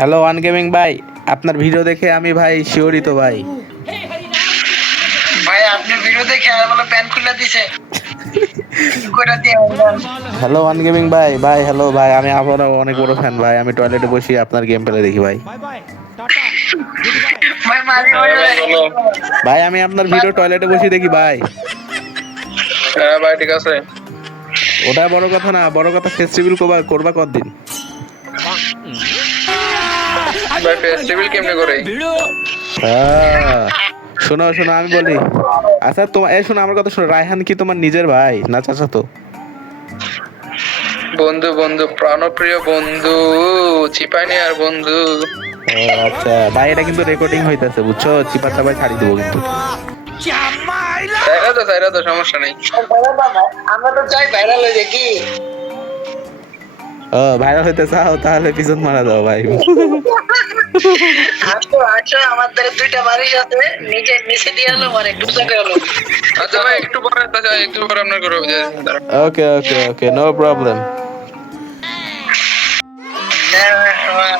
Hello one gaming ভাই, আপনার video দেখে আমি ভাই শিওরিত ভাই। ভাই আপনি ভিডিও দেখে আর বলে প্যান খুলে দিছে কইরা দিয়ে বললাম হ্যালো ওয়ান গেমিং ভাই, হ্যালো ভাই, আমি আপনার অনেক বড় ফ্যান ভাই। আমি টয়লেটে বসে আপনার গেম প্লে দেখি ভাই। ভাই মাঝে হ্যাঁ ভাই মাঝে বলো। ভাই আমি আপনার ভিডিও টয়লেটে বসে দেখি ভাই। হ্যাঁ ভাই ঠিক আছে। ওটা বড় কথা না, বড় কথা ফেস্টিভ্যাল করবা কতদিন? ভাই ফেস্টিভ্যাল কেমনে করে? আহ, শোনো শোনো আমি বলি। আচ্ছা তোমার এই শোনো আমার কথা শোনো, রায়হান কি তোমার নিজের ভাই না চাচাতো? বন্ধু বন্ধু প্রাণপ্রিয় বন্ধু, চিপানি আর বন্ধু। ও আচ্ছা ভাই, এটা কিন্তু রেকর্ডিং হইতাছে বুঝছো, চিপা চাপাই ছাড়ি দেবো কিন্তু। চাইরা তো সমস্যা নেই। আমরা তো চাই ভাইরাল হয়ে যায় কি ও ভাইরাল হইতে চাও তাহলে পিছন মারা দাও ভাই। আচ্ছা আমাদের দুইটা বারিশ আছে নিজে নিচে দিয়ে হলো মানে একটু জায়গা হলো আচ্ছা ভাই একটু পরে আপনার করবো। ওকে ওকে ওকে, নো প্রবলেম। হ্যাঁ, হ্যাঁ, হ্যাঁ।